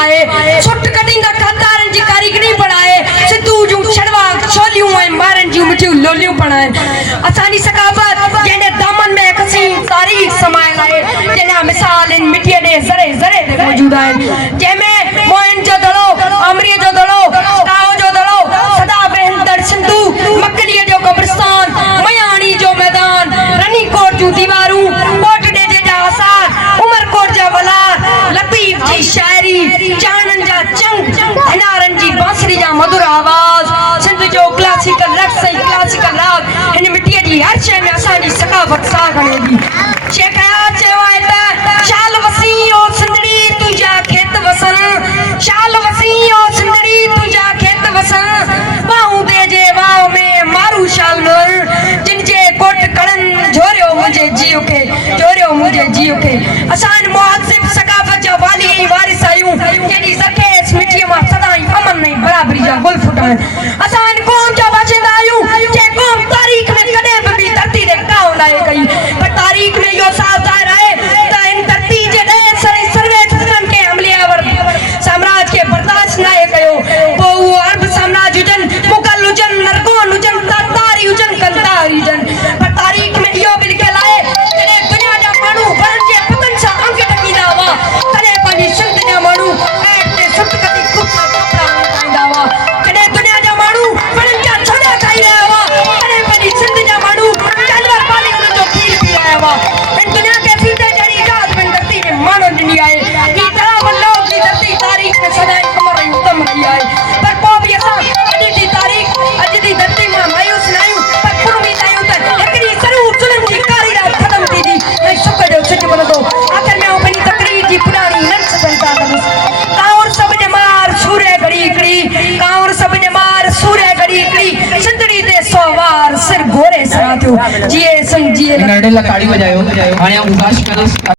कमाए सुट कटिंदा खातारन जी कारीगरी बढ़ाए सिद्धू जू छड़वा छोलियूं ऐं मारन जी मिठियूं लोलियूं पढ़ाए असांजी सकाफत जंहिंजे दामन में कसी तारीख़ समायल आहे जंहिंजा मिसाल इन मिठीअ ॾे ज़रे ज़रे मौजूद आहिनि जंहिंमें मोइन जो दड़ो अमरीअ जो दड़ो काओ जो दड़ो सदा बहंदड़ सिंधु मकड़ीअ जो कब्रिस्तान मयाणी जो मैदान रनीकोट जूं दीवारूं कोटड़े जा आसार उमरकोट जा वलार लतीफ जी शायरी चाणन जा चंग हिनारन जी बांसुरी जा मधुर आवाज़ सिंध जो क्लासिकल रक्स ऐं क्लासिकल राग हिन मिट्टीअ जी हर शइ में असांजी सकाफ़त साह खणे थी शेख हयात चयो आहे त शाल वसी ओ सिंधड़ी तुंहिंजा खेत वसन शाल वसी ओ सिंधड़ी तुंहिंजा खेत वसन बाहूं दे जे वाव में मारू शाल मोर जिन जे कोट कड़न झोरियो मुंहिंजे जीउ खे झोरियो मुंहिंजे जीउ खे असां मुहज़िब सकाफ़त जा वाली ऐं वारिस आहियूं जंहिंजी ज़रखेज़ मिट्टीअ मां सदा ई अमन ऐं बराबरी जा गुल फुटाइनि असां क़ौम जा बाशिंदा आहियूं जे क़ौम तारीख़ में कॾहिं बि धरती ते का नाहे कई पर तारीख़ में इहो साफ़ ज़ाहिर आहे त इन धरती जे ॾह सर्वे खे हमलियावर साम्राज्य खे बर्दाश्त नाहे कयो पोइ उहो अरब साम्राज्य हुजनि मुगल हुजनि नरगोन हुजनि तारी हुजनि कंदारी हुजनि पर तारीख़ में इहो बि लिखियलु आहे जॾहिं दुनिया जा माण्हू बरनि जे पुतनि सां अंग टकींदा हुआ तॾहिं पंहिंजी सिंध जा माण्हू ऐं ते सुट कटी ख़ूबसूरत कपिड़ा पाईंदा हुआ जॾहिं दुनिया जा माण्हू बरनि जा छोला खाई रहिया हुआ तॾहिं पंहिंजी सिंध जा माण्हू जानवर पाली हुननि जो खीर पी रहिया हुआ हिन दुनिया खे फीते जहिड़ी इजाज़त पिण धरती जे माण्हुनि ॾिनी आहे ही तरावल लोग जी धरती तारीख़ में सदा कमर ऐं उत्तम रही आहे पर पोइ बि असां अॼु जी तारीख़ अॼु जी धरती मां मायूस न आहियूं पर पुरमीद आहियूं त हिकिड़ी ज़रूरु चुननि जी कारी रात ख़तमु थींदी ऐं सुख जो सिज मिलंदो आख़िर में आउं पंहिंजी तकरीर जी पुराणी नक्श पेशा कंदुसि कांवर सभ जे मार सूर्य घड़ी हिकिड़ी कांवर सभ जे मार सूर्य घड़ी हिकिड़ी सिंधड़ी ते सवार सिर घोड़े सरा थियो जिए संग जिए ताड़ी बजायो हाणे गुज़ारिश कंदुसि